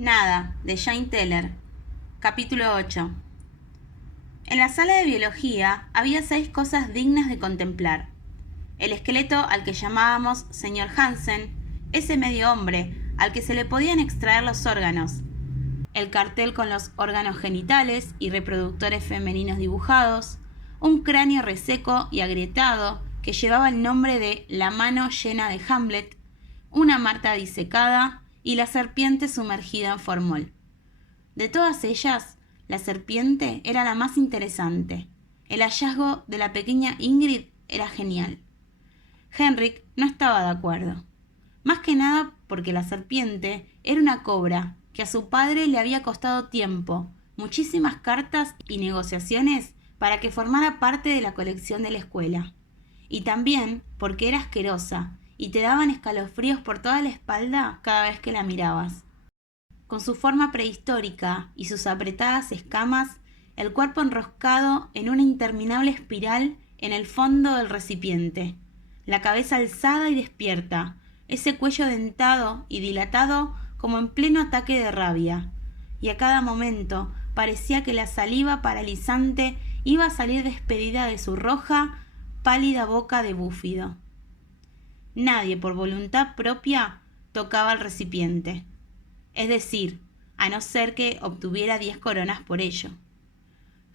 Nada, de Jane Teller. Capítulo 8. En la sala de biología había 6 cosas dignas de contemplar. El esqueleto al que llamábamos señor Hansen, ese medio hombre al que se le podían extraer los órganos, el cartel con los órganos genitales y reproductores femeninos dibujados, un cráneo reseco y agrietado que llevaba el nombre de la mano llena de Hamlet, una Marta disecada y la serpiente sumergida en formol. De todas ellas, la serpiente era la más interesante. El hallazgo de la pequeña Ingrid era genial. Henrik no estaba de acuerdo. Más que nada porque la serpiente era una cobra que a su padre le había costado tiempo, muchísimas cartas y negociaciones para que formara parte de la colección de la escuela. Y también porque era asquerosa y te daban escalofríos por toda la espalda cada vez que la mirabas. Con su forma prehistórica y sus apretadas escamas, el cuerpo enroscado en una interminable espiral en el fondo del recipiente, la cabeza alzada y despierta, ese cuello dentado y dilatado como en pleno ataque de rabia, y a cada momento parecía que la saliva paralizante iba a salir despedida de su roja, pálida boca de búfido. Nadie por voluntad propia tocaba el recipiente, es decir, a no ser que obtuviera 10 coronas por ello.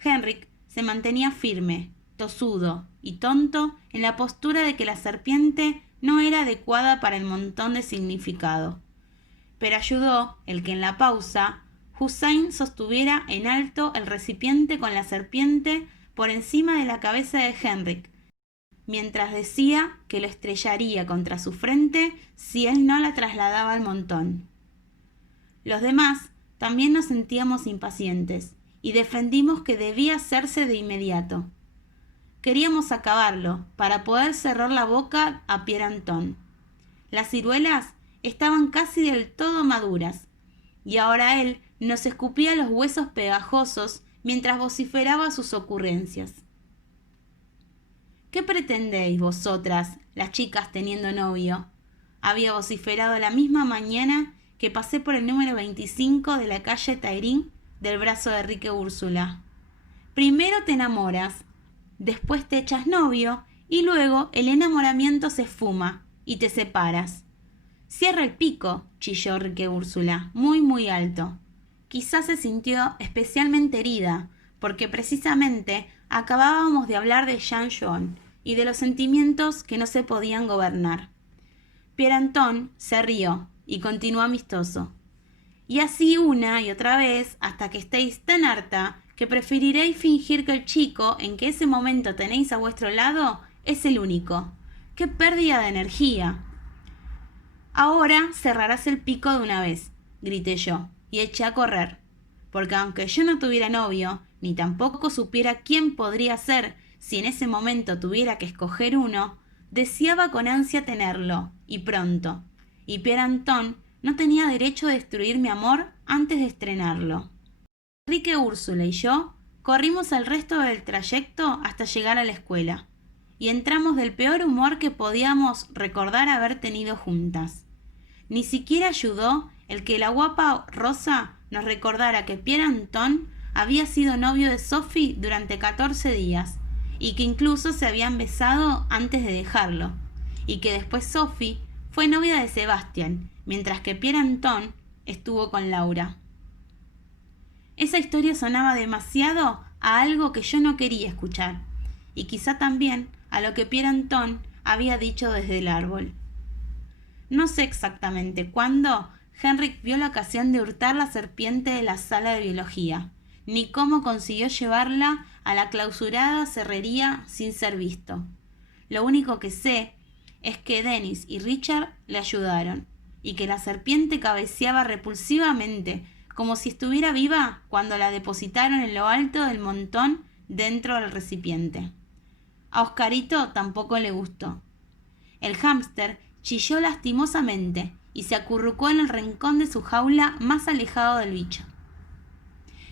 Henrik se mantenía firme, tosudo y tonto en la postura de que la serpiente no era adecuada para el montón de significado. Pero ayudó el que en la pausa Hussein sostuviera en alto el recipiente con la serpiente por encima de la cabeza de Henrik, mientras decía que lo estrellaría contra su frente si él no la trasladaba al montón. Los demás también nos sentíamos impacientes y defendimos que debía hacerse de inmediato. Queríamos acabarlo para poder cerrar la boca a Pierre Anton. Las ciruelas estaban casi del todo maduras, y ahora él nos escupía los huesos pegajosos mientras vociferaba sus ocurrencias. ¿Qué pretendéis vosotras, las chicas teniendo novio? Había vociferado la misma mañana que pasé por el número 25 de la calle Tairín del brazo de Enrique Úrsula. Primero te enamoras, después te echas novio y luego el enamoramiento se esfuma y te separas. Cierra el pico, chilló Enrique Úrsula, muy alto. Quizás se sintió especialmente herida, porque precisamente acabábamos de hablar de Jean John y de los sentimientos que no se podían gobernar. Pierre Anton se rió y continuó amistoso. Y así una y otra vez, hasta que estéis tan harta que preferiréis fingir que el chico en que ese momento tenéis a vuestro lado es el único. ¡Qué pérdida de energía! Ahora cerrarás el pico de una vez, grité yo, y eché a correr, porque aunque yo no tuviera novio, ni tampoco supiera quién podría ser si en ese momento tuviera que escoger uno, deseaba con ansia tenerlo, y pronto, y Pierre Anton no tenía derecho a destruir mi amor antes de estrenarlo. Enrique Úrsula y yo corrimos el resto del trayecto hasta llegar a la escuela, y entramos del peor humor que podíamos recordar haber tenido juntas. Ni siquiera ayudó el que la guapa Rosa nos recordara que Pierre Anton había sido novio de Sophie durante 14 días, y que incluso se habían besado antes de dejarlo, y que después Sophie fue novia de Sebastián, mientras que Pierre Anton estuvo con Laura. Esa historia sonaba demasiado a algo que yo no quería escuchar, y quizá también a lo que Pierre Anton había dicho desde el árbol. No sé exactamente cuándo Henrik vio la ocasión de hurtar la serpiente de la sala de biología, ni cómo consiguió llevarla a la clausurada cerrería sin ser visto. Lo único que sé es que Dennis y Richard le ayudaron, y que la serpiente cabeceaba repulsivamente, como si estuviera viva cuando la depositaron en lo alto del montón dentro del recipiente. A Oscarito tampoco le gustó. El hámster chilló lastimosamente y se acurrucó en el rincón de su jaula más alejado del bicho.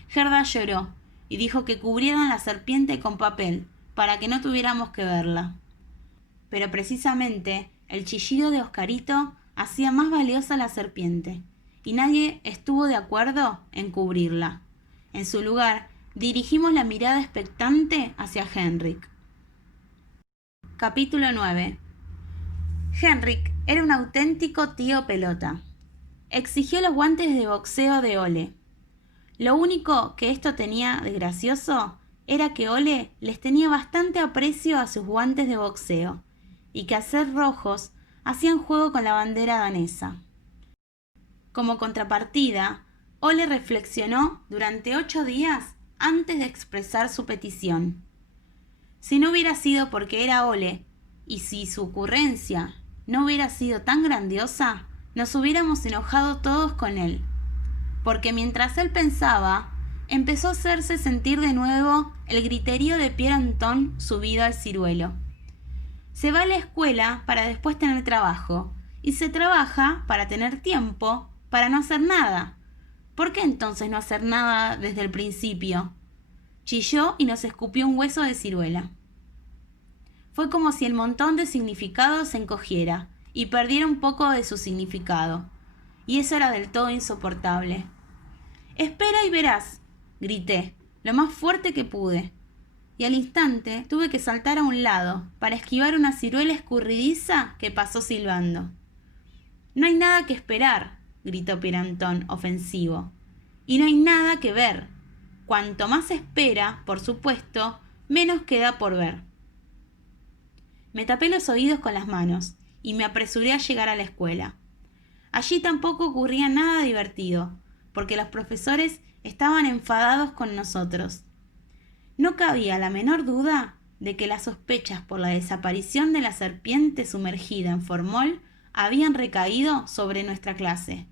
Gerda lloró y dijo que cubrieran la serpiente con papel para que no tuviéramos que verla. Pero precisamente el chillido de Oscarito hacía más valiosa la serpiente, y nadie estuvo de acuerdo en cubrirla. En su lugar, dirigimos la mirada expectante hacia Henrik. Capítulo 9. Henrik era un auténtico tío pelota. Exigió los guantes de boxeo de Ole. Lo único que esto tenía de gracioso era que Ole les tenía bastante aprecio a sus guantes de boxeo, y que al ser rojos hacían juego con la bandera danesa. Como contrapartida, Ole reflexionó durante 8 días antes de expresar su petición. Si no hubiera sido porque era Ole, y si su ocurrencia no hubiera sido tan grandiosa, nos hubiéramos enojado todos con él. Porque mientras él pensaba, empezó a hacerse sentir de nuevo el griterío de Pierre Anton subido al ciruelo. Se va a la escuela para después tener trabajo, y se trabaja para tener tiempo para no hacer nada. ¿Por qué entonces no hacer nada desde el principio? Chilló y nos escupió un hueso de ciruela. Fue como si el montón de significados se encogiera y perdiera un poco de su significado, y eso era del todo insoportable. «Espera y verás», grité, lo más fuerte que pude, y al instante tuve que saltar a un lado para esquivar una ciruela escurridiza que pasó silbando. «No hay nada que esperar», gritó Pierre Anton, ofensivo, «y no hay nada que ver. Cuanto más se espera, por supuesto, menos queda por ver». Me tapé los oídos con las manos y me apresuré a llegar a la escuela. Allí tampoco ocurría nada divertido, porque los profesores estaban enfadados con nosotros. No cabía la menor duda de que las sospechas por la desaparición de la serpiente sumergida en formol habían recaído sobre nuestra clase.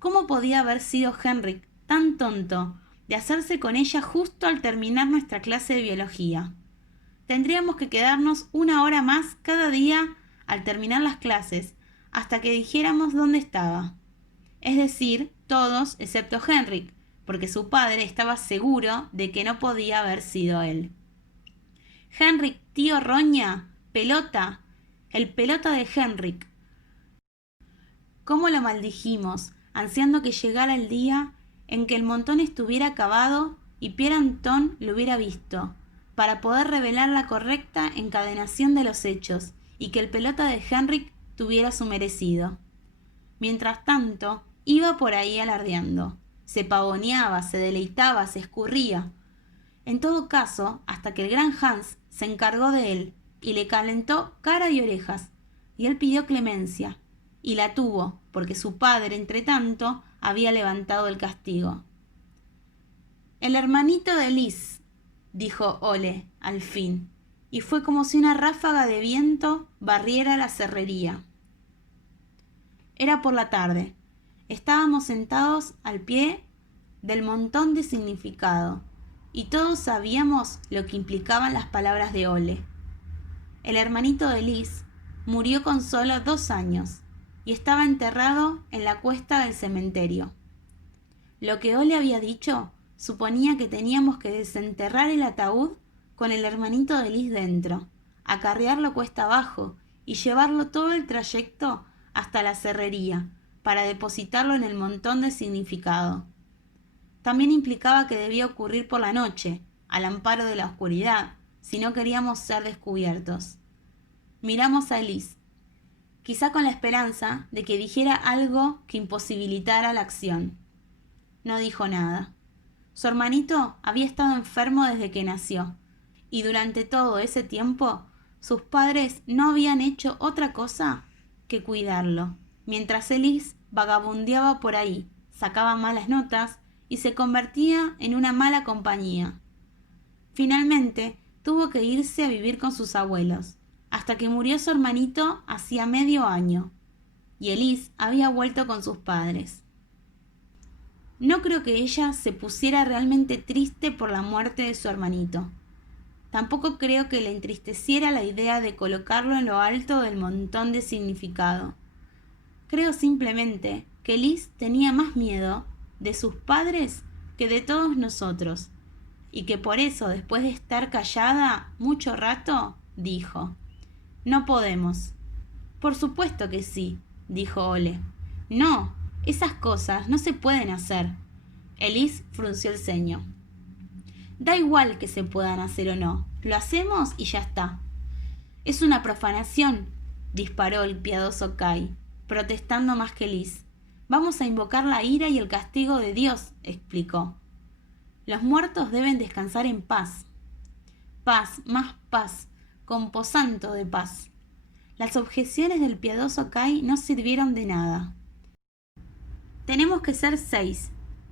¿Cómo podía haber sido Henrik tan tonto de hacerse con ella justo al terminar nuestra clase de biología? Tendríamos que quedarnos 1 hora más cada día al terminar las clases, hasta que dijéramos dónde estaba. Es decir, todos excepto Henrik, porque su padre estaba seguro de que no podía haber sido él. Henrik, tío Roña, pelota, el pelota de Henrik. ¿Cómo lo maldijimos, ansiando que llegara el día en que el montón estuviera acabado y Pierre Anton lo hubiera visto, para poder revelar la correcta encadenación de los hechos y que el pelota de Henrik tuviera su merecido? Mientras tanto, iba por ahí alardeando. Se pavoneaba, se deleitaba, se escurría. En todo caso, hasta que el gran Hans se encargó de él y le calentó cara y orejas, y él pidió clemencia, y la tuvo, porque su padre, entre tanto, había levantado el castigo. «El hermanito de Liz», dijo Ole, al fin, y fue como si una ráfaga de viento barriera la cerrería. Era por la tarde. Estábamos sentados al pie del montón de significado, y todos sabíamos lo que implicaban las palabras de Ole. El hermanito de Liz murió con solo 2 años, y estaba enterrado en la cuesta del cementerio. Lo que Ole había dicho suponía que teníamos que desenterrar el ataúd con el hermanito de Liz dentro, acarrearlo cuesta abajo y llevarlo todo el trayecto hasta la cerrería para depositarlo en el montón de significado. También implicaba que debía ocurrir por la noche, al amparo de la oscuridad, si no queríamos ser descubiertos. Miramos a Elise, quizá con la esperanza de que dijera algo que imposibilitara la acción. No dijo nada. Su hermanito había estado enfermo desde que nació, y durante todo ese tiempo sus padres no habían hecho otra cosa que cuidarlo, mientras Elise vagabundeaba por ahí, sacaba malas notas y se convertía en una mala compañía. Finalmente tuvo que irse a vivir con sus abuelos, hasta que murió su hermanito hacía medio año, y Elise había vuelto con sus padres. No creo que ella se pusiera realmente triste por la muerte de su hermanito. Tampoco creo que le entristeciera la idea de colocarlo en lo alto del montón de significado. Creo simplemente que Liz tenía más miedo de sus padres que de todos nosotros, y que por eso, después de estar callada mucho rato, dijo: «No podemos». «Por supuesto que sí», dijo Ole. «No, Esas cosas no se pueden hacer. Elise frunció el ceño. Da igual que se puedan hacer o no. Lo hacemos y ya está. Es una profanación, disparó el piadoso Kai, protestando más que Elise. Vamos a invocar la ira y el castigo de Dios, explicó. Los muertos deben descansar en paz. Paz, más paz, camposanto de paz. Las objeciones del piadoso Kai no sirvieron de nada. Tenemos que ser 6,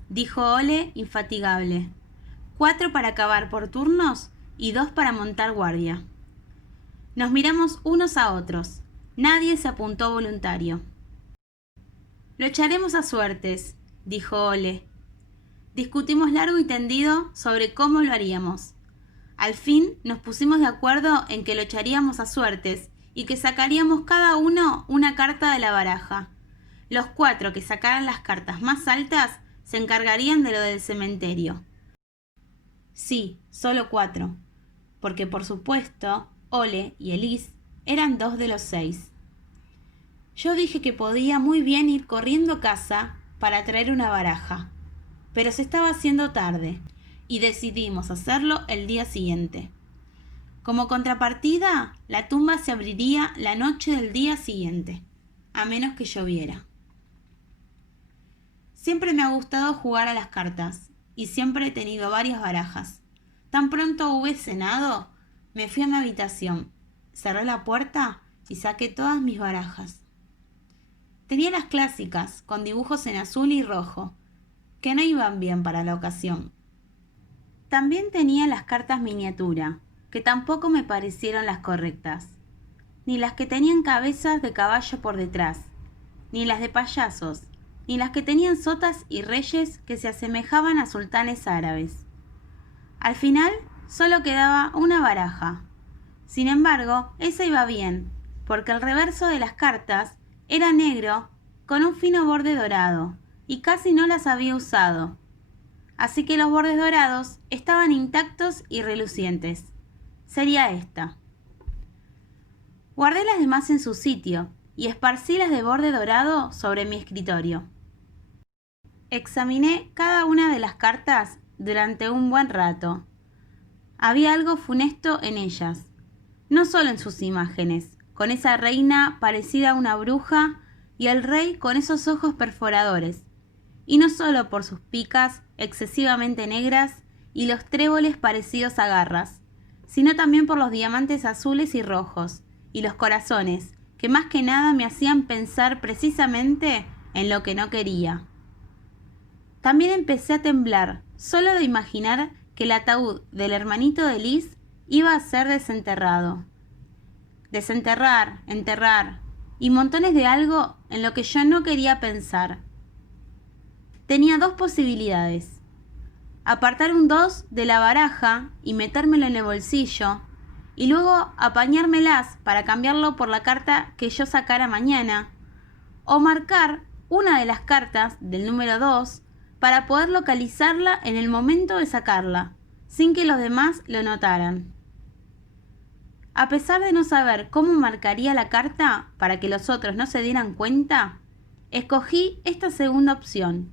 dijo Ole infatigable. 4 para cavar por turnos y 2 para montar guardia. Nos miramos unos a otros. Nadie se apuntó voluntario. Lo echaremos a suertes, dijo Ole. Discutimos largo y tendido sobre cómo lo haríamos. Al fin nos pusimos de acuerdo en que lo echaríamos a suertes y que sacaríamos cada uno una carta de la baraja. Los 4 que sacaran las cartas más altas se encargarían de lo del cementerio. Sí, solo 4, porque por supuesto Ole y Elise eran 2 de los 6. Yo dije que podía muy bien ir corriendo a casa para traer una baraja, pero se estaba haciendo tarde y decidimos hacerlo el día siguiente. Como contrapartida, la tumba se abriría la noche del día siguiente, a menos que lloviera. Siempre me ha gustado jugar a las cartas y siempre he tenido varias barajas. Tan pronto hube cenado, me fui a mi habitación, cerré la puerta y saqué todas mis barajas. Tenía las clásicas, con dibujos en azul y rojo, que no iban bien para la ocasión. También tenía las cartas miniatura, que tampoco me parecieron las correctas, ni las que tenían cabezas de caballo por detrás, ni las de payasos, ni las que tenían sotas y reyes que se asemejaban a sultanes árabes. Al final solo quedaba una baraja. Sin embargo, esa iba bien, porque el reverso de las cartas era negro con un fino borde dorado, y casi no las había usado. Así que los bordes dorados estaban intactos y relucientes. Sería esta. Guardé las demás en su sitio y esparcí las de borde dorado sobre mi escritorio. Examiné cada una de las cartas durante un buen rato. Había algo funesto en ellas, no solo en sus imágenes, con esa reina parecida a una bruja y el rey con esos ojos perforadores, y no solo por sus picas excesivamente negras y los tréboles parecidos a garras, sino también por los diamantes azules y rojos, y los corazones, que más que nada me hacían pensar precisamente en lo que no quería. También empecé a temblar, solo de imaginar que el ataúd del hermanito de Liz iba a ser desenterrado. Desenterrar, enterrar, y montones de algo en lo que yo no quería pensar. Tenía 2 posibilidades. Apartar un 2 de la baraja y metérmelo en el bolsillo, y luego apañármelas para cambiarlo por la carta que yo sacara mañana, o marcar una de las cartas del número 2 para poder localizarla en el momento de sacarla, sin que los demás lo notaran. A pesar de no saber cómo marcaría la carta para que los otros no se dieran cuenta, escogí esta segunda opción,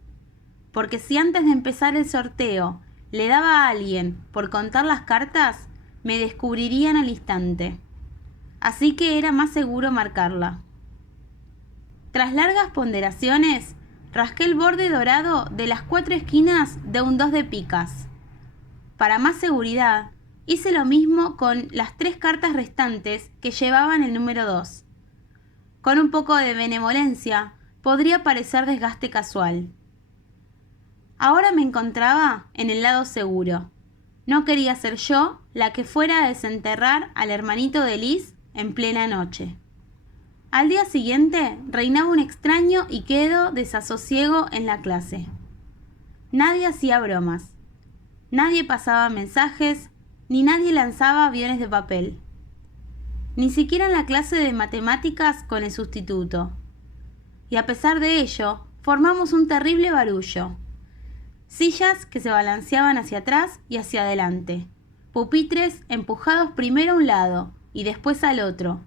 porque si antes de empezar el sorteo le daba a alguien por contar las cartas, me descubrirían al instante. Así que era más seguro marcarla. Tras largas ponderaciones, rasqué el borde dorado de las 4 esquinas de un 2 de picas. Para más seguridad, hice lo mismo con las 3 cartas restantes que llevaban el número 2. Con un poco de benevolencia, podría parecer desgaste casual. Ahora me encontraba en el lado seguro. No quería ser yo la que fuera a desenterrar al hermanito de Liz en plena noche. Al día siguiente reinaba un extraño y quedo desasosiego en la clase. Nadie hacía bromas. Nadie pasaba mensajes, ni nadie lanzaba aviones de papel. Ni siquiera en la clase de matemáticas con el sustituto. Y a pesar de ello, formamos un terrible barullo. Sillas que se balanceaban hacia atrás y hacia adelante. Pupitres empujados primero a un lado y después al otro.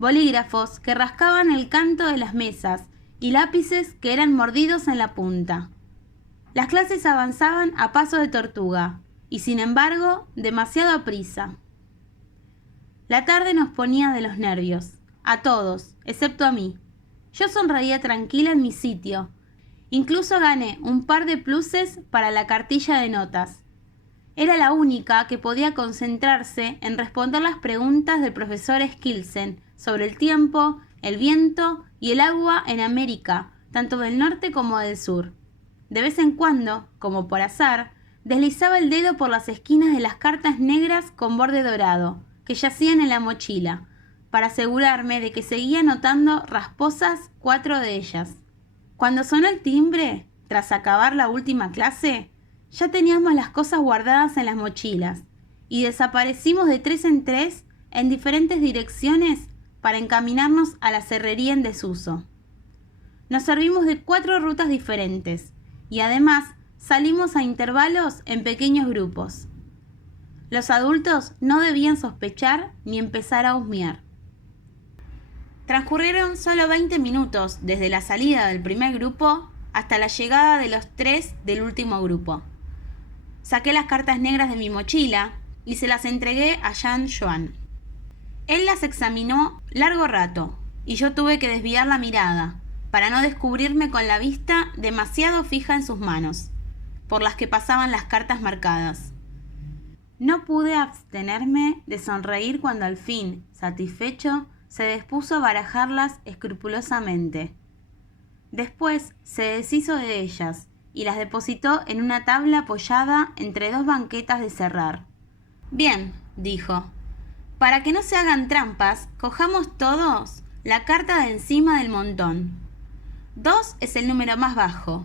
Bolígrafos que rascaban el canto de las mesas y lápices que eran mordidos en la punta. Las clases avanzaban a paso de tortuga y, sin embargo, demasiado aprisa. La tarde nos ponía de los nervios, a todos, excepto a mí. Yo sonreía tranquila en mi sitio. Incluso gané un par de pluses para la cartilla de notas. Era la única que podía concentrarse en responder las preguntas del profesor Skilsen sobre el tiempo, el viento y el agua en América, tanto del norte como del sur. De vez en cuando, como por azar, deslizaba el dedo por las esquinas de las cartas negras con borde dorado, que yacían en la mochila, para asegurarme de que seguía anotando rasposas 4 de ellas. Cuando sonó el timbre, tras acabar la última clase, ya teníamos las cosas guardadas en las mochilas y desaparecimos de 3 en 3 en diferentes direcciones para encaminarnos a la serrería en desuso. Nos servimos de 4 rutas diferentes y además salimos a intervalos en pequeños grupos. Los adultos no debían sospechar ni empezar a husmear. Transcurrieron solo 20 minutos desde la salida del primer grupo hasta la llegada de los 3 del último grupo. Saqué las cartas negras de mi mochila y se las entregué a Jean Joan. Él las examinó largo rato y yo tuve que desviar la mirada para no descubrirme con la vista demasiado fija en sus manos, por las que pasaban las cartas marcadas. No pude abstenerme de sonreír cuando al fin, satisfecho, se dispuso a barajarlas escrupulosamente. Después se deshizo de ellas y las depositó en una tabla apoyada entre 2 banquetas de cerrar. «Bien», dijo, «para que no se hagan trampas, cojamos todos la carta de encima del montón. 2 es el número más bajo.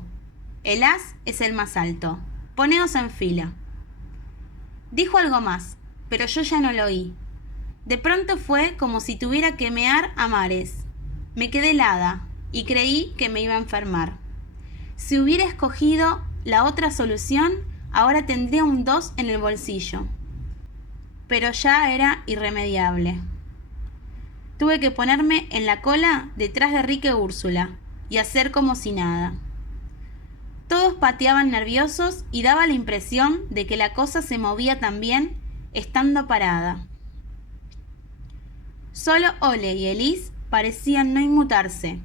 El as es el más alto. Poneos en fila». Dijo algo más, pero yo ya no lo oí. De pronto fue como si tuviera que mear a mares. Me quedé helada y creí que me iba a enfermar. Si hubiera escogido la otra solución, ahora tendría un 2 en el bolsillo. Pero ya era irremediable. Tuve que ponerme en la cola detrás de Rique Úrsula y hacer como si nada. Todos pateaban nerviosos y daba la impresión de que la cosa se movía también estando parada. Solo Ole y Elise parecían no inmutarse,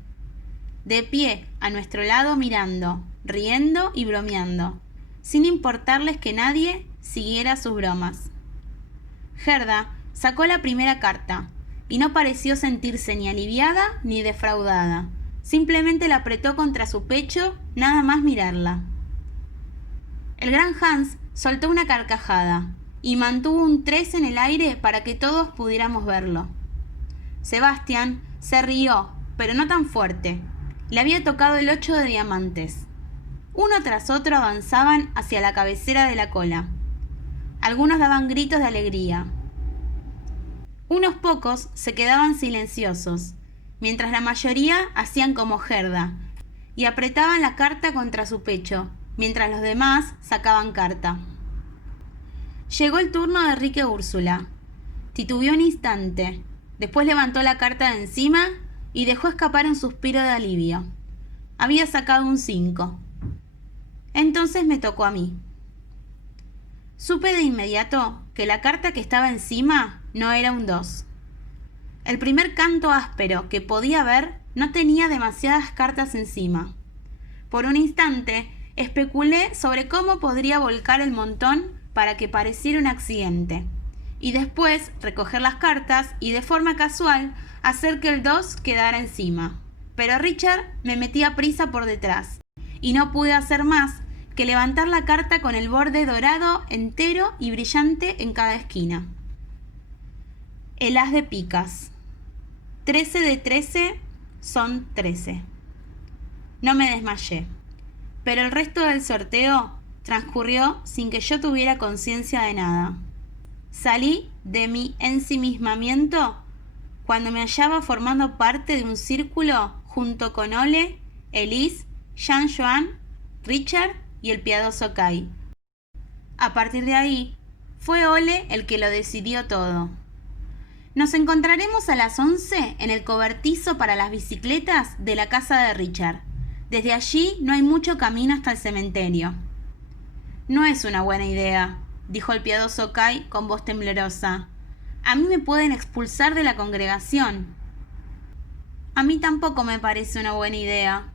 de pie a nuestro lado mirando, riendo y bromeando, sin importarles que nadie siguiera sus bromas. Gerda sacó la primera carta y no pareció sentirse ni aliviada ni defraudada. Simplemente la apretó contra su pecho, nada más mirarla. El gran Hans soltó una carcajada y mantuvo un 3 en el aire para que todos pudiéramos verlo. Sebastián se rió, pero no tan fuerte. Le había tocado el 8 de diamantes. Uno tras otro avanzaban hacia la cabecera de la cola. Algunos daban gritos de alegría. Unos pocos se quedaban silenciosos, mientras la mayoría hacían como Gerda y apretaban la carta contra su pecho, mientras los demás sacaban carta. Llegó el turno de Rique Úrsula. Titubeó un instante, después levantó la carta de encima y dejó escapar un suspiro de alivio. Había sacado un 5. Entonces me tocó a mí. Supe de inmediato que la carta que estaba encima no era un 2. El primer canto áspero que podía ver no tenía demasiadas cartas encima. Por un instante especulé sobre cómo podría volcar el montón para que pareciera un accidente, y después recoger las cartas y de forma casual hacer que el 2 quedara encima. Pero Richard me metía prisa por detrás, y no pude hacer más que levantar la carta con el borde dorado entero y brillante en cada esquina. El as de picas. 13 de 13 son 13. No me desmayé, pero el resto del sorteo transcurrió sin que yo tuviera conciencia de nada. Salí de mi ensimismamiento cuando me hallaba formando parte de un círculo junto con Ole, Elise, Jean Joan, Richard y el piadoso Kai. A partir de ahí, fue Ole el que lo decidió todo. Nos encontraremos a las 11 en el cobertizo para las bicicletas de la casa de Richard. Desde allí no hay mucho camino hasta el cementerio. No es una buena idea, dijo el piadoso Kai con voz temblorosa. A mí me pueden expulsar de la congregación. A mí tampoco me parece una buena idea.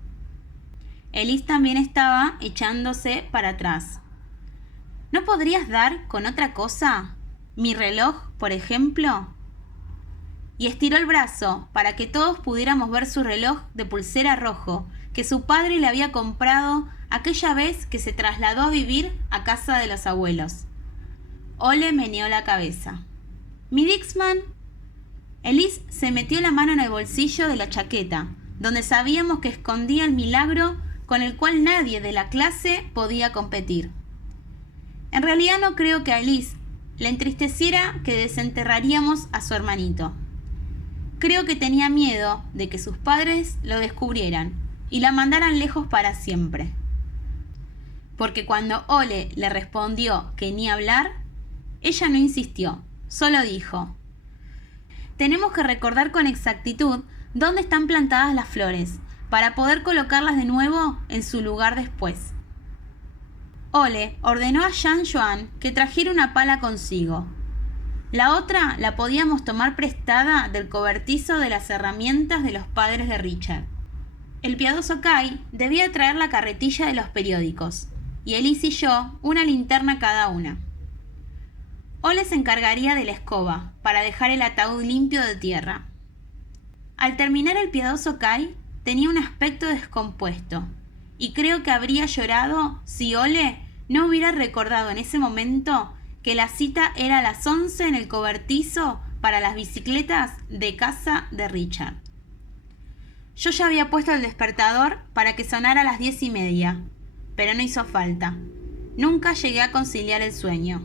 Elise también estaba echándose para atrás. ¿No podrías dar con otra cosa? ¿Mi reloj, por ejemplo? Y estiró el brazo para que todos pudiéramos ver su reloj de pulsera rojo que su padre le había comprado aquella vez que se trasladó a vivir a casa de los abuelos. Ole meneó la cabeza. ¿Mi Dixman? Elise se metió la mano en el bolsillo de la chaqueta, donde sabíamos que escondía el milagro con el cual nadie de la clase podía competir. En realidad no creo que a Elise le entristeciera que desenterraríamos a su hermanito. Creo que tenía miedo de que sus padres lo descubrieran y la mandaran lejos para siempre. Porque cuando Ole le respondió que ni hablar, ella no insistió, solo dijo: tenemos que recordar con exactitud dónde están plantadas las flores, para poder colocarlas de nuevo en su lugar después. Ole ordenó a Jean Joan que trajera una pala consigo. La otra la podíamos tomar prestada del cobertizo de las herramientas de los padres de Richard. El piadoso Kai debía traer la carretilla de los periódicos, y Elise y yo una linterna cada una. Ole se encargaría de la escoba, para dejar el ataúd limpio de tierra. Al terminar el piadoso Kai tenía un aspecto descompuesto, y creo que habría llorado si Ole no hubiera recordado en ese momento que la cita era a las 11 en el cobertizo para las bicicletas de casa de Richard. Yo ya había puesto el despertador para que sonara a las 10:30, pero no hizo falta. Nunca llegué a conciliar el sueño.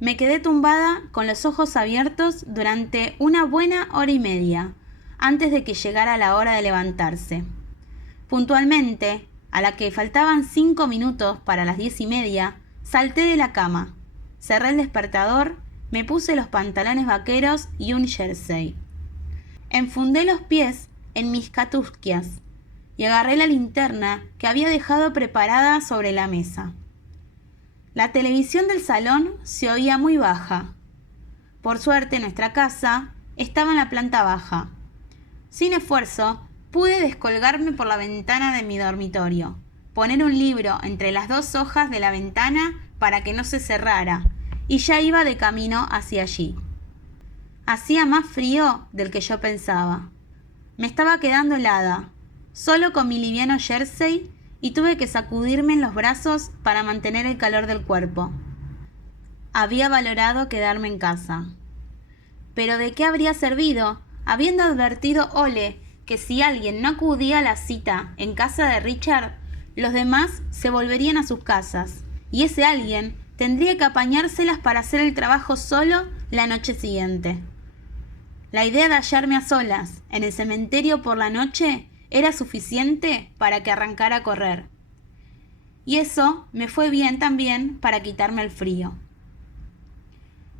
Me quedé tumbada con los ojos abiertos durante una buena hora y media, antes de que llegara la hora de levantarse. Puntualmente, a la que faltaban 5 minutos para las 10:30, salté de la cama, cerré el despertador, me puse los pantalones vaqueros y un jersey. Enfundé los pies en mis catusquias y agarré la linterna que había dejado preparada sobre la mesa. La televisión del salón se oía muy baja. Por suerte, nuestra casa estaba en la planta baja. Sin esfuerzo, pude descolgarme por la ventana de mi dormitorio, poner un libro entre las 2 hojas de la ventana para que no se cerrara, y ya iba de camino hacia allí. Hacía más frío del que yo pensaba. Me estaba quedando helada, solo con mi liviano jersey, y tuve que sacudirme en los brazos para mantener el calor del cuerpo. Había valorado quedarme en casa. Pero ¿de qué habría servido, habiendo advertido Ole que si alguien no acudía a la cita en casa de Richard, los demás se volverían a sus casas, y ese alguien tendría que apañárselas para hacer el trabajo solo la noche siguiente? La idea de hallarme a solas en el cementerio por la noche era suficiente para que arrancara a correr. Y eso me fue bien también para quitarme el frío.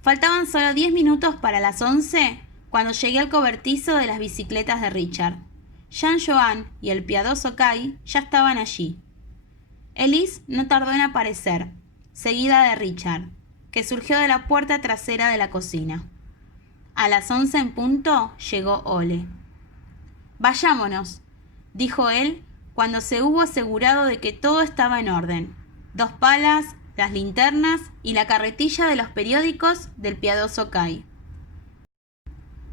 Faltaban solo 10 minutos para las 11 cuando llegué al cobertizo de las bicicletas de Richard. Jean Joan y el piadoso Kai ya estaban allí. Elise no tardó en aparecer, seguida de Richard, que surgió de la puerta trasera de la cocina. A las 11 en punto llegó Ole. «Vayámonos», dijo él cuando se hubo asegurado de que todo estaba en orden: 2 palas, las linternas y la carretilla de los periódicos del piadoso Kai.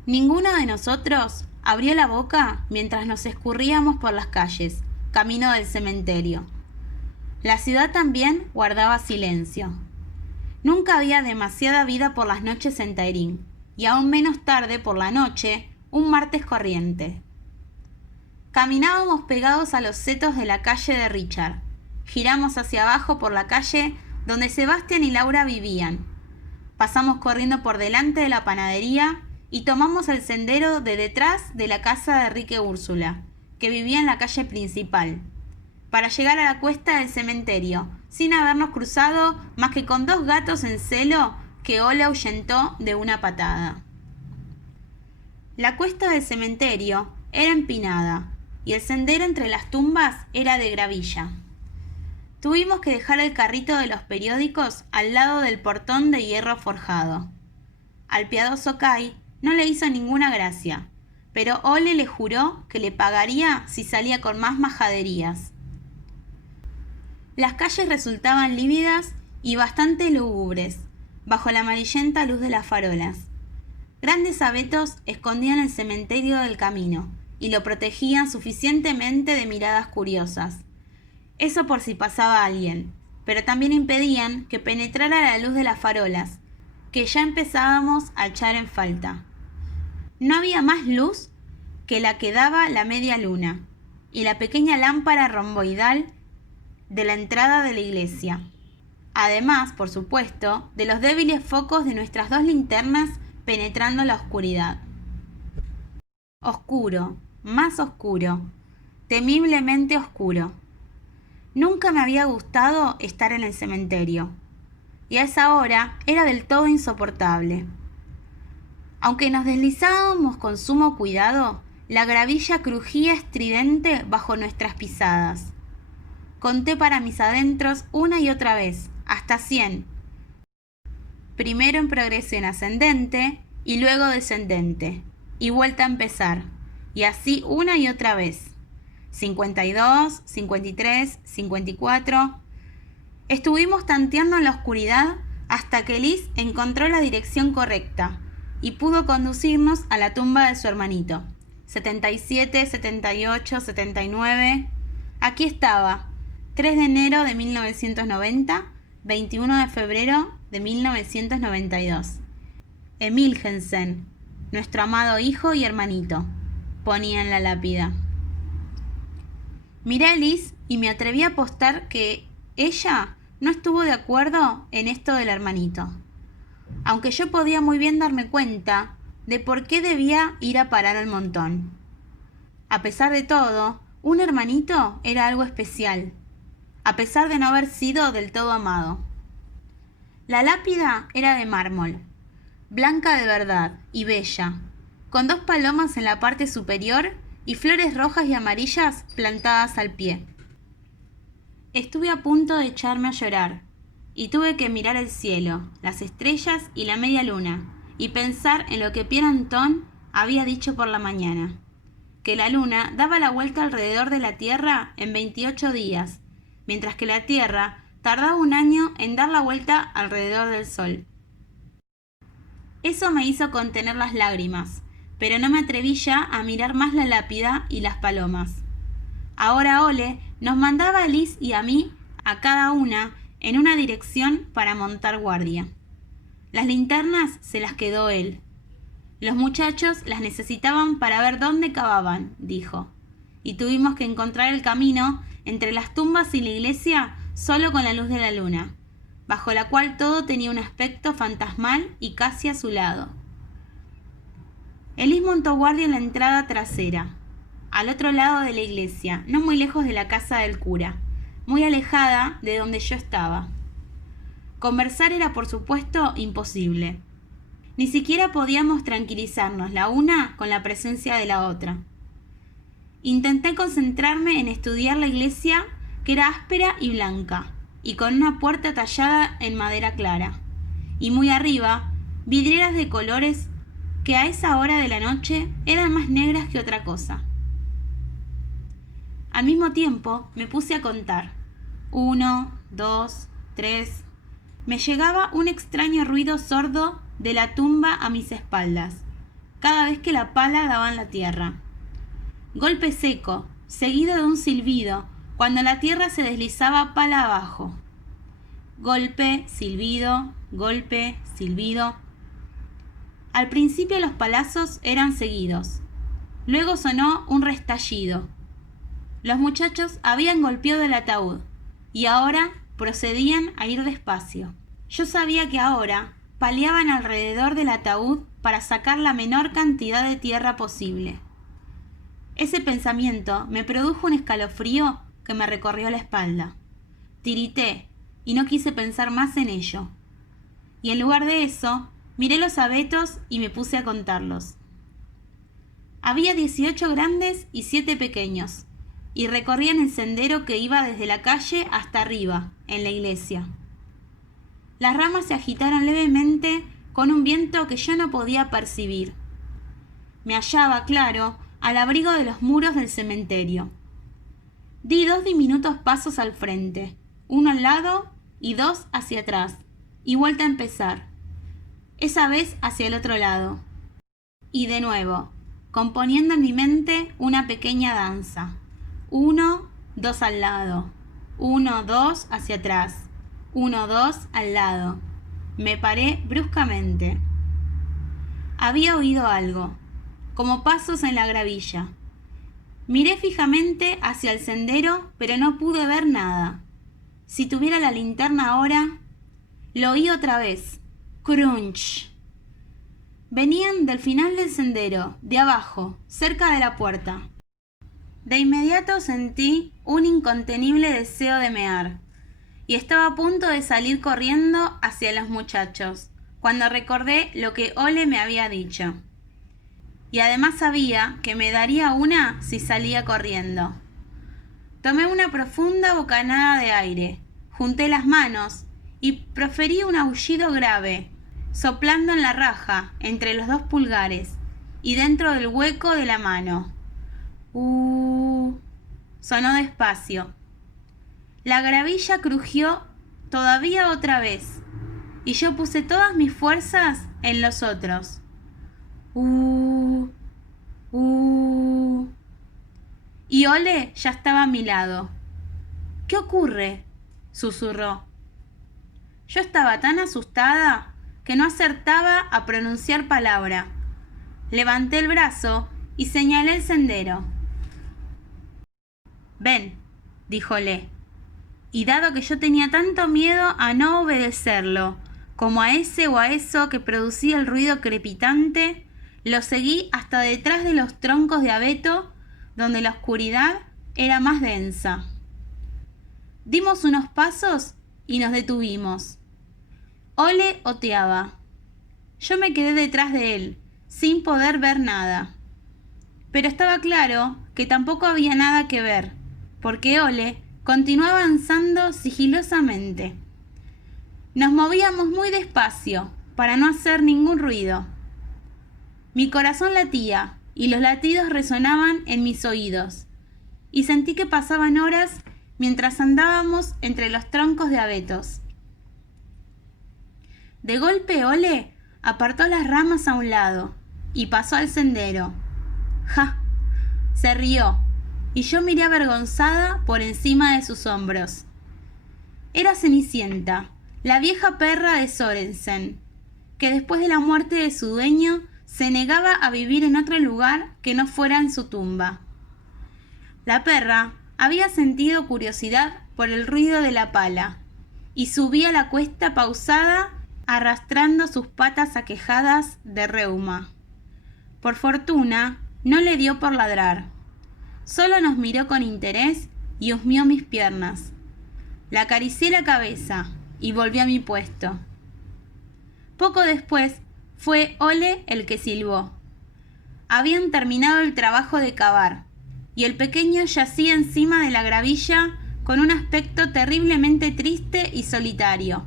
Ninguno de nosotros abrió la boca mientras nos escurríamos por las calles, camino del cementerio. La ciudad también guardaba silencio. Nunca había demasiada vida por las noches en Tairín, y aún menos tarde por la noche, un martes corriente. Caminábamos pegados a los setos de la calle de Richard. Giramos hacia abajo por la calle donde Sebastián y Laura vivían. Pasamos corriendo por delante de la panadería y tomamos el sendero de detrás de la casa de Enrique Úrsula, que vivía en la calle principal, para llegar a la cuesta del cementerio, sin habernos cruzado más que con 2 gatos en celo que Ole ahuyentó de una patada. La cuesta del cementerio era empinada y el sendero entre las tumbas era de gravilla. Tuvimos que dejar el carrito de los periódicos al lado del portón de hierro forjado. Al piadoso Kai no le hizo ninguna gracia, pero Ole le juró que le pagaría si salía con más majaderías. Las calles resultaban lívidas y bastante lúgubres, bajo la amarillenta luz de las farolas. Grandes abetos escondían el cementerio del camino y lo protegían suficientemente de miradas curiosas. Eso por si pasaba alguien, pero también impedían que penetrara la luz de las farolas, que ya empezábamos a echar en falta. No había más luz que la que daba la media luna y la pequeña lámpara romboidal de la entrada de la iglesia. Además, por supuesto, de los débiles focos de nuestras 2 linternas penetrando la oscuridad. Oscuro, más oscuro, temiblemente oscuro. Nunca me había gustado estar en el cementerio, y a esa hora era del todo insoportable. Aunque nos deslizábamos con sumo cuidado, la gravilla crujía estridente bajo nuestras pisadas. Conté para mis adentros una y otra vez, hasta 100. Primero en progresión ascendente y luego descendente, y vuelta a empezar, y así una y otra vez. 52, 53, 54. Estuvimos tanteando en la oscuridad hasta que Liz encontró la dirección correcta y pudo conducirnos a la tumba de su hermanito. 77, 78, 79. Aquí estaba, 3 de enero de 1990, 21 de febrero de 1992. Emil Jensen, nuestro amado hijo y hermanito, ponía en la lápida. Miré a Liz y me atreví a apostar que ella no estuvo de acuerdo en esto del hermanito, aunque yo podía muy bien darme cuenta de por qué debía ir a parar al montón. A pesar de todo, un hermanito era algo especial, a pesar de no haber sido del todo amado. La lápida era de mármol, blanca de verdad y bella, con 2 palomas en la parte superior y flores rojas y amarillas plantadas al pie. Estuve a punto de echarme a llorar, y tuve que mirar el cielo, las estrellas y la media luna, y pensar en lo que Pierre Anton había dicho por la mañana, que la luna daba la vuelta alrededor de la Tierra en 28 días, mientras que la Tierra tardaba 1 año en dar la vuelta alrededor del Sol. Eso me hizo contener las lágrimas, pero no me atreví ya a mirar más la lápida y las palomas. Ahora Ole nos mandaba a Liz y a mí, a cada una, en una dirección para montar guardia. Las linternas se las quedó él. Los muchachos las necesitaban para ver dónde cavaban, dijo, y tuvimos que encontrar el camino entre las tumbas y la iglesia solo con la luz de la luna, bajo la cual todo tenía un aspecto fantasmal y casi azulado. Elis montó guardia en la entrada trasera, al otro lado de la iglesia, no muy lejos de la casa del cura, muy alejada de donde yo estaba. Conversar era, por supuesto, imposible. Ni siquiera podíamos tranquilizarnos la una con la presencia de la otra. Intenté concentrarme en estudiar la iglesia, que era áspera y blanca, y con una puerta tallada en madera clara, y muy arriba, vidrieras de colores que a esa hora de la noche eran más negras que otra cosa. Al mismo tiempo me puse a contar. 1, 2, 3. Me llegaba un extraño ruido sordo de la tumba a mis espaldas, cada vez que la pala daba en la tierra. Golpe seco, seguido de un silbido, cuando la tierra se deslizaba pala abajo. Golpe, silbido, golpe, silbido. Al principio los palazos eran seguidos. Luego sonó un restallido. Los muchachos habían golpeado el ataúd y ahora procedían a ir despacio. Yo sabía que ahora paleaban alrededor del ataúd para sacar la menor cantidad de tierra posible. Ese pensamiento me produjo un escalofrío que me recorrió la espalda. Tirité y no quise pensar más en ello. Y en lugar de eso, miré los abetos y me puse a contarlos. Había 18 grandes y 7 pequeños, y recorrían el sendero que iba desde la calle hasta arriba, en la iglesia. Las ramas se agitaron levemente con un viento que yo no podía percibir. Me hallaba, claro, al abrigo de los muros del cementerio. Di 2 diminutos pasos al frente, uno al lado y 2 hacia atrás, y vuelta a empezar. Esa vez hacia el otro lado. Y de nuevo, componiendo en mi mente una pequeña danza. 1, 2 al lado. 1, 2 hacia atrás. 1, 2 al lado. Me paré bruscamente. Había oído algo, como pasos en la gravilla. Miré fijamente hacia el sendero, pero no pude ver nada. Si tuviera la linterna ahora, lo oí otra vez. Crunch. Venían del final del sendero, de abajo, cerca de la puerta. De inmediato sentí un incontenible deseo de mear, y estaba a punto de salir corriendo hacia los muchachos, cuando recordé lo que Ole me había dicho. Y además sabía que me daría una si salía corriendo. Tomé una profunda bocanada de aire, junté las manos y proferí un aullido grave, soplando en la raja entre los 2 pulgares y dentro del hueco de la mano. Sonó despacio. La gravilla crujió todavía otra vez y yo puse todas mis fuerzas en los otros. Y Ole ya estaba a mi lado. ¿Qué ocurre?, susurró. Yo estaba tan asustada que no acertaba a pronunciar palabra. Levanté el brazo y señalé el sendero. «Ven», dijo Ole. Y dado que yo tenía tanto miedo a no obedecerlo, como a ese o a eso que producía el ruido crepitante, lo seguí hasta detrás de los troncos de abeto, donde la oscuridad era más densa. Dimos unos pasos y nos detuvimos. Ole oteaba. Yo me quedé detrás de él, sin poder ver nada. Pero estaba claro que tampoco había nada que ver, porque Ole continuó avanzando sigilosamente. Nos movíamos muy despacio, para no hacer ningún ruido. Mi corazón latía, y los latidos resonaban en mis oídos, y sentí que pasaban horas mientras andábamos entre los troncos de abetos. De golpe Ole apartó las ramas a un lado y pasó al sendero. ¡Ja! Se rió, y yo miré avergonzada por encima de sus hombros. Era Cenicienta, la vieja perra de Sorensen, que después de la muerte de su dueño se negaba a vivir en otro lugar que no fuera en su tumba. La perra había sentido curiosidad por el ruido de la pala y subía la cuesta pausada arrastrando sus patas aquejadas de reuma. Por fortuna, no le dio por ladrar. Solo nos miró con interés y husmeó mis piernas. Le acaricié la cabeza y volví a mi puesto. Poco después fue Ole el que silbó. Habían terminado el trabajo de cavar, y el pequeño yacía encima de la gravilla con un aspecto terriblemente triste y solitario.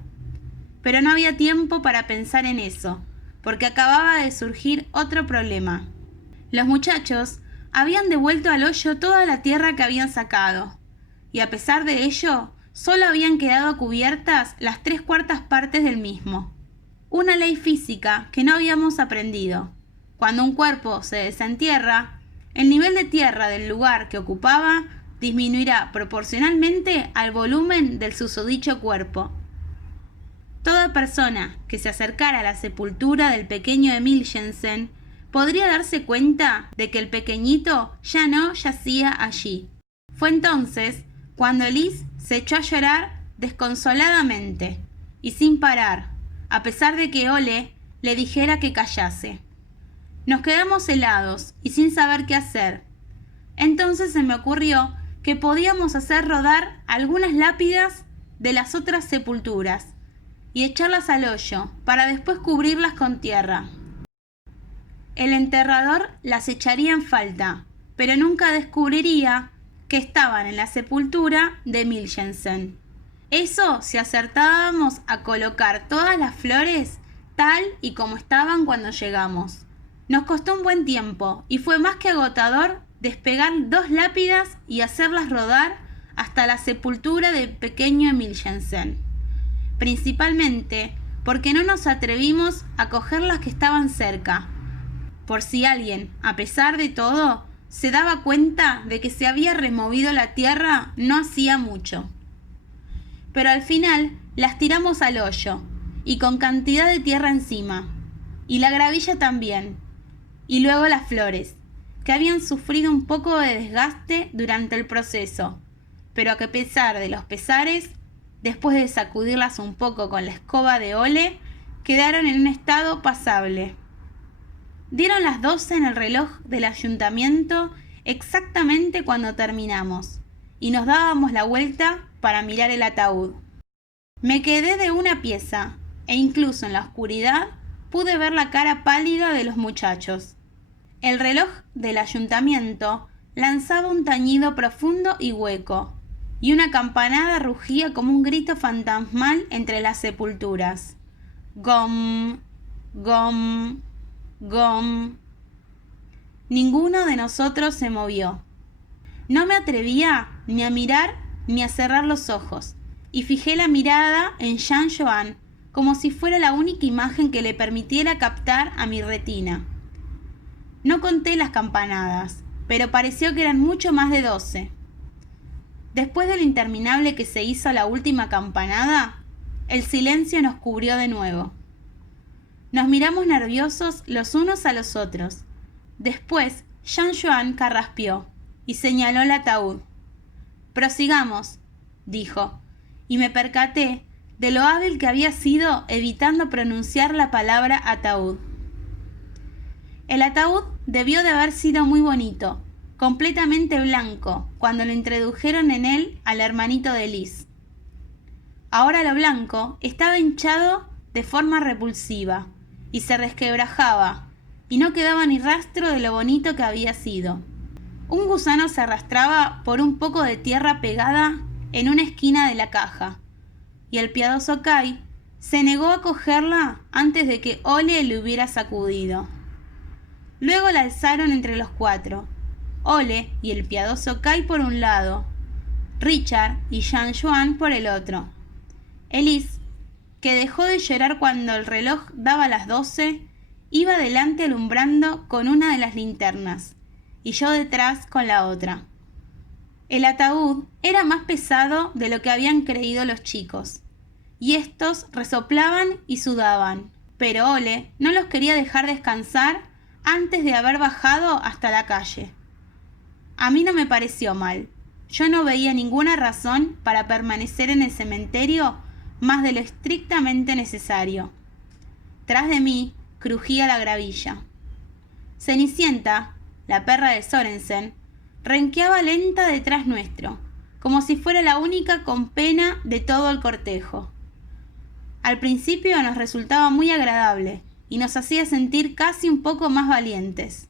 Pero no había tiempo para pensar en eso, porque acababa de surgir otro problema. Los muchachos habían devuelto al hoyo toda la tierra que habían sacado, y a pesar de ello, solo habían quedado cubiertas las 3/4 partes del mismo. Una ley física que no habíamos aprendido. Cuando un cuerpo se desentierra, el nivel de tierra del lugar que ocupaba disminuirá proporcionalmente al volumen del susodicho cuerpo. Toda persona que se acercara a la sepultura del pequeño Emil Jensen podría darse cuenta de que el pequeñito ya no yacía allí. Fue entonces cuando Elise se echó a llorar desconsoladamente y sin parar, a pesar de que Ole le dijera que callase. Nos quedamos helados y sin saber qué hacer. Entonces se me ocurrió que podíamos hacer rodar algunas lápidas de las otras sepulturas y echarlas al hoyo para después cubrirlas con tierra. el enterrador las echaría en falta, pero nunca descubriría que estaban en la sepultura de Miljensen. Eso si acertábamos a colocar todas las flores tal y como estaban cuando llegamos. Nos costó un buen tiempo y fue más que agotador despegar 2 lápidas y hacerlas rodar hasta la sepultura del pequeño Miljensen. Principalmente porque no nos atrevimos a coger las que estaban cerca, por si alguien, a pesar de todo, se daba cuenta de que se había removido la tierra no hacía mucho. Pero al final las tiramos al hoyo, y con cantidad de tierra encima, y la gravilla también, y luego las flores, que habían sufrido un poco de desgaste durante el proceso, pero que a pesar de los pesares, después de sacudirlas un poco con la escoba de Ole, quedaron en un estado pasable. Dieron las 12 en el reloj del ayuntamiento exactamente cuando terminamos, y nos dábamos la vuelta para mirar el ataúd. Me quedé de una pieza, e incluso en la oscuridad pude ver la cara pálida de los muchachos. El reloj del ayuntamiento lanzaba un tañido profundo y hueco, y una campanada rugía como un grito fantasmal entre las sepulturas. Gom, gom, gom. Ninguno de nosotros se movió. No me atrevía ni a mirar ni a cerrar los ojos, y fijé la mirada en Jean Joan, como si fuera la única imagen que le permitiera captar a mi retina. No conté las campanadas, pero pareció que eran mucho más de 12. Después de lo interminable que se hizo la última campanada, el silencio nos cubrió de nuevo. Nos miramos nerviosos los unos a los otros. Después, Jean Joan carraspeó y señaló el ataúd. «Prosigamos», dijo, y me percaté de lo hábil que había sido evitando pronunciar la palabra ataúd. El ataúd debió de haber sido muy bonito, completamente blanco, cuando lo introdujeron en él al hermanito de Liz. Ahora lo blanco estaba hinchado de forma repulsiva y se resquebrajaba, y no quedaba ni rastro de lo bonito que había sido. Un gusano se arrastraba por un poco de tierra pegada en una esquina de la caja, y el piadoso Kai se negó a cogerla antes de que Ole le hubiera sacudido. Luego la alzaron entre los 4, Ole y el piadoso Kai por un lado, Richard y Jean Joan por el otro. Elise, que dejó de llorar cuando el reloj daba las 12, iba delante alumbrando con una de las linternas, y yo detrás con la otra. El ataúd era más pesado de lo que habían creído los chicos, y estos resoplaban y sudaban, pero Ole no los quería dejar descansar antes de haber bajado hasta la calle. A mí no me pareció mal. Yo no veía ninguna razón para permanecer en el cementerio más de lo estrictamente necesario. Tras de mí crujía la gravilla. Cenicienta, la perra de Sorensen, renqueaba lenta detrás nuestro, como si fuera la única con pena de todo el cortejo. Al principio nos resultaba muy agradable y nos hacía sentir casi un poco más valientes.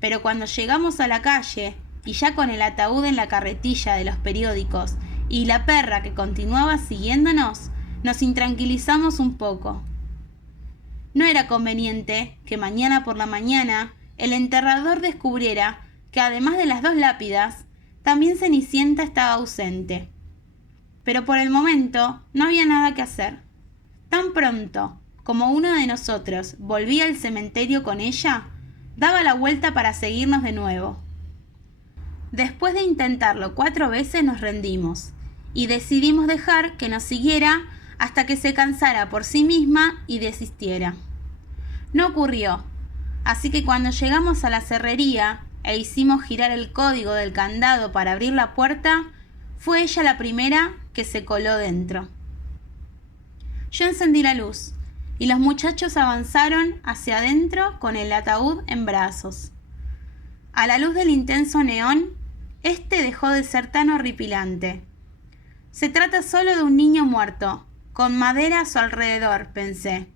Pero cuando llegamos a la calle, y ya con el ataúd en la carretilla de los periódicos y la perra que continuaba siguiéndonos, nos intranquilizamos un poco. No era conveniente que mañana por la mañana el enterrador descubriera que además de las 2 lápidas, también Cenicienta estaba ausente. Pero por el momento no había nada que hacer. Tan pronto como uno de nosotros volvía al cementerio con ella, daba la vuelta para seguirnos de nuevo. Después de intentarlo 4 veces nos rendimos y decidimos dejar que nos siguiera hasta que se cansara por sí misma y desistiera. No ocurrió, así que cuando llegamos a la cerrería e hicimos girar el código del candado para abrir la puerta, fue ella la primera que se coló dentro. Yo encendí la luz y los muchachos avanzaron hacia adentro con el ataúd en brazos. A la luz del intenso neón, este dejó de ser tan horripilante. Se trata solo de un niño muerto, con madera a su alrededor, pensé,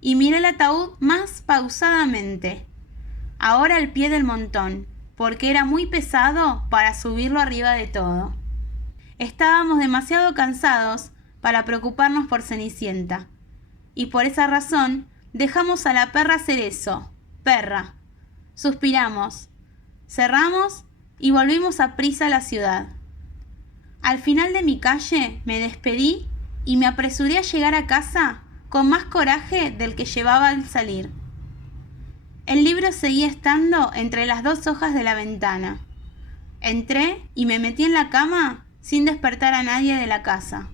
y miré el ataúd más pausadamente. ahora al pie del montón, porque era muy pesado para subirlo arriba de todo. Estábamos demasiado cansados para preocuparnos por Cenicienta, y por esa razón dejamos a la perra hacer eso. Perra. Suspiramos, cerramos y volvimos a prisa a la ciudad. Al final de mi calle me despedí y me apresuré a llegar a casa con más coraje del que llevaba al salir. El libro seguía estando entre las 2 hojas de la ventana. Entré y me metí en la cama sin despertar a nadie de la casa.